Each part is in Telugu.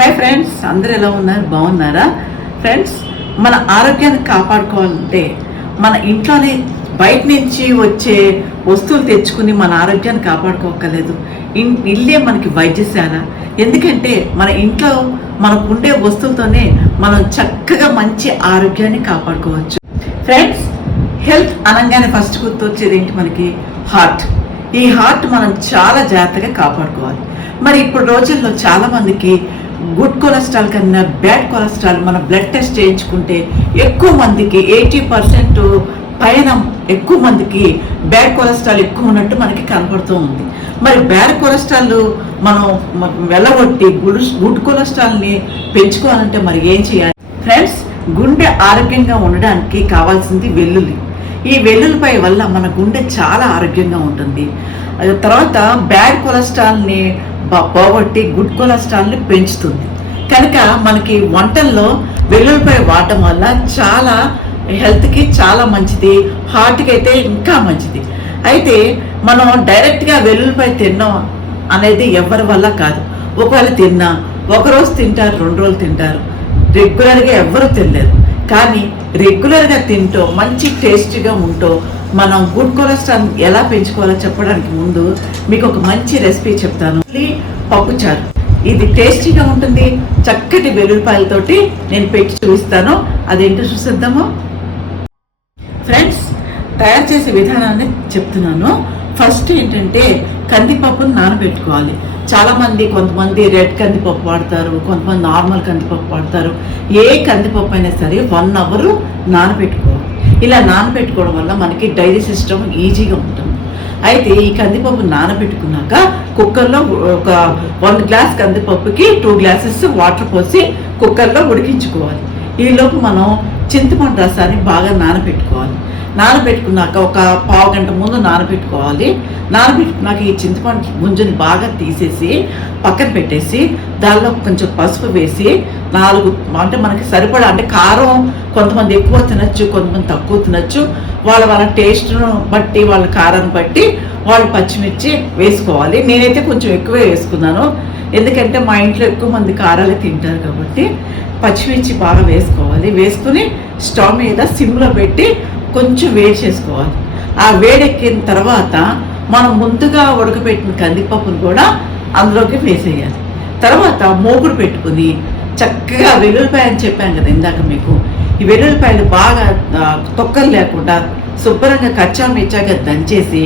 హాయ్ ఫ్రెండ్స్ అందరు ఎలా ఉన్నారు? బాగున్నారా? ఫ్రెండ్స్ మన ఆరోగ్యాన్ని కాపాడుకోవాలంటే మన ఇంట్లోనే బయట నుంచి వచ్చే వస్తువులు తెచ్చుకుని మన ఆరోగ్యాన్ని కాపాడుకోకలేదు ఇల్లే మనకి వైద్యశాల. ఎందుకంటే మన ఇంట్లో మనకు ఉండే వస్తువులతోనే మనం చక్కగా మంచి ఆరోగ్యాన్ని కాపాడుకోవచ్చు. ఫ్రెండ్స్ హెల్త్ అనగానే ఫస్ట్ గుర్తొచ్చేది ఏంటి మనకి? హార్ట్ ఈ హార్ట్ మనం చాలా జాగ్రత్తగా కాపాడుకోవాలి. మరి ఇప్పుడు రోజుల్లో చాలామందికి గుడ్ కొలెస్ట్రాల్ కన్నా బ్యాడ్ కొలెస్ట్రాల్ మన బ్లడ్ టెస్ట్ చేయించుకుంటే ఎక్కువ మందికి ఎయిటీ పర్సెంట్ పైన ఎక్కువ మందికి బ్యాడ్ కొలెస్ట్రాల్ ఎక్కువ ఉన్నట్టు మనకి కనపడుతూ ఉంది. మరి బ్యాడ్ కొలెస్ట్రాల్ మనం వెళ్ళగొట్టి గుడ్ గుడ్ కొలెస్ట్రాల్ని పెంచుకోవాలంటే మరి ఏం చేయాలి? ఫ్రెండ్స్ గుండె ఆరోగ్యంగా ఉండడానికి కావాల్సింది వెల్లుల్లి. ఈ వెల్లుల్లిపై వల్ల మన గుండె చాలా ఆరోగ్యంగా ఉంటుంది. తర్వాత బ్యాడ్ కొలెస్ట్రాల్ని పావర్టీ పోగొట్టి గుడ్ కొలెస్ట్రాల్ని పెంచుతుంది. కనుక మనకి వంటల్లో వెల్లుల్లిపాయ వాడటం వల్ల చాలా హెల్త్కి చాలా మంచిది హార్ట్కి అయితే ఇంకా మంచిది. అయితే మనం డైరెక్ట్గా వెల్లుల్లిపాయ తిన్నాం అనేది ఎవరి వల్ల కాదు. ఒకవేళ తిన్నా ఒకరోజు తింటారు రెండు రోజులు తింటారు రెగ్యులర్గా ఎవరు తినలేరు. కానీ రెగ్యులర్గా తింటూ మంచి టేస్టీగా ఉంటూ మనం గుడ్ కొలెస్ట్రాల్ ఎలా పెంచుకోవాలో చెప్పడానికి ముందు మీకు ఒక మంచి రెసిపీ చెప్తాను. పప్పుచారు ఇది టేస్టీగా ఉంటుంది. చక్కటి వెల్లుల్లిపాయలతోటి నేను పెట్టి చూపిస్తాను. అదేంటో చూసిద్దాము. ఫ్రెండ్స్ తయారు చేసే విధానాన్ని చెప్తున్నాను. ఫస్ట్ ఏంటంటే కందిపప్పును నానబెట్టుకోవాలి. చాలామంది కొంతమంది రెడ్ కందిపప్పు వాడతారు కొంతమంది నార్మల్ కందిపప్పు వాడతారు. ఏ కందిపప్పు అయినా సరే వన్ అవర్ నానబెట్టుకోవాలి ఇలా నానబెట్టుకోవడం వల్ల మనకి డైజెస్ట్ సిస్టమ్ ఈజీగా ఉంటుంది. అయితే ఈ కందిపప్పు నానబెట్టుకున్నాక కుక్కర్లో ఒక వన్ గ్లాస్ కందిపప్పుకి టూ గ్లాసెస్ వాటర్ పోసి కుక్కర్లో ఉడికించుకోవాలి. ఈలోపు మనం చింతపండు రసాన్ని బాగా నానబెట్టుకోవాలి. నానబెట్టుకున్నాక ఒక పావు గంట ముందు నానబెట్టుకోవాలి. నానబెట్టుకున్నాక ఈ చింతపండు గుంజుని బాగా తీసేసి పక్కన పెట్టేసి దానిలో కొంచెం పసుపు వేసి నాలుగు అంటే మనకి సరిపడా అంటే కారం కొంతమంది ఎక్కువ తినచ్చు కొంతమంది తక్కువ తినచ్చు. వాళ్ళ వాళ్ళ టేస్ట్ను బట్టి వాళ్ళ కారాన్ని బట్టి వాళ్ళు పచ్చిమిర్చి వేసుకోవాలి. నేనైతే కొంచెం ఎక్కువే వేసుకున్నాను. ఎందుకంటే మా ఇంట్లో ఎక్కువ మంది కారాలే తింటారు కాబట్టి పచ్చిమిర్చి బాగా వేసుకోవాలి. వేసుకుని స్టవ్ మీద సిమ్లో పెట్టి కొంచెం వేడి చేసుకోవాలి. ఆ వేడెక్కిన తర్వాత మనం ముందుగా ఉడకబెట్టిన కందిపప్పును కూడా అందులోకి వేసేయాలి. తర్వాత మూగుడు పెట్టుకుని చక్కగా వెల్లుల్లిపాయ అని చెప్పాను కదా ఇందాక మీకు. ఈ వెల్లుల్లిపాయలు బాగా తొక్కలు లేకుండా శుభ్రంగా కచ్చా మిచ్చాగా దంచేసి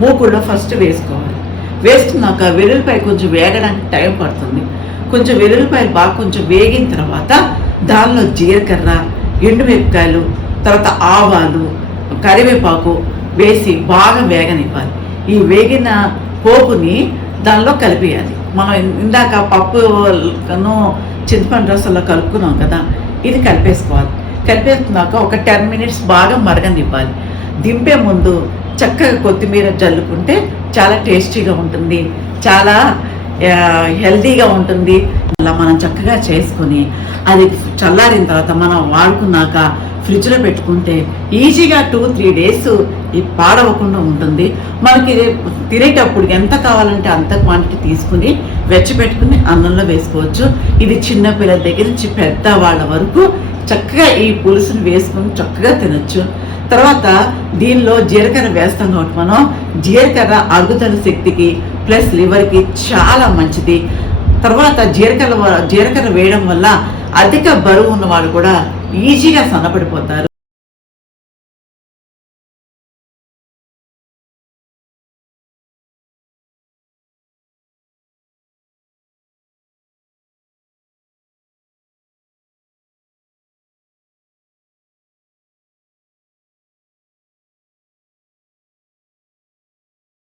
మూకుడులో ఫస్ట్ వేసుకోవాలి. వేసుకున్నాక వెల్లుల్లిపాయ కొంచెం వేగడానికి టైం పడుతుంది. కొంచెం వెల్లుల్లిపాయలు బాగా కొంచెం వేగిన తర్వాత దానిలో జీలకర్ర ఎండుమిరపకాయలు తర్వాత ఆవాలు కరివేపాకు వేసి బాగా వేగనివ్వాలి. ఈ వేగిన పోపుని దానిలో కలిపేయాలి. మనం ఇందాక పప్పును చింతపండు రసంలో కలుపుకున్నాం కదా ఇది కలిపేసుకోవాలి. కలిపేసుకున్నాక ఒక టెన్ మినిట్స్ బాగా మరగనివ్వాలి. దింపే ముందు చక్కగా కొత్తిమీర జల్లుకుంటే చాలా టేస్టీగా ఉంటుంది చాలా హెల్దీగా హెల్తీగా ఉంటుంది. అలా మనం చక్కగా చేసుకొని అది చల్లారిన తర్వాత మనం వాడుకున్నాక ఫ్రిడ్జ్లో పెట్టుకుంటే ఈజీగా టూ త్రీ డేస్ ఈ పాడవకుండా ఉంటుంది. మనకి ఇది తినేటప్పుడు ఎంత కావాలంటే అంత క్వాంటిటీ తీసుకుని వెచ్చబెట్టుకుని అన్నంలో వేసుకోవచ్చు. ఇది చిన్న పిల్లల దగ్గర నుంచి పెద్ద వాళ్ళ వరకు చక్కగా ఈ పులుసును వేసుకుని చక్కగా తినొచ్చు. తర్వాత దీనిలో జీలకర్ర వేస్తాం కాబట్టి మనం జీలకర్ర అరుగుదల శక్తికి ప్లస్ లివర్కి చాలా మంచిది. తర్వాత జీలకర్ర జీలకర్ర వేయడం వల్ల అధిక బరువు ఉన్న వాళ్ళు కూడా ఈజీగా సన్నపడిపోతారు.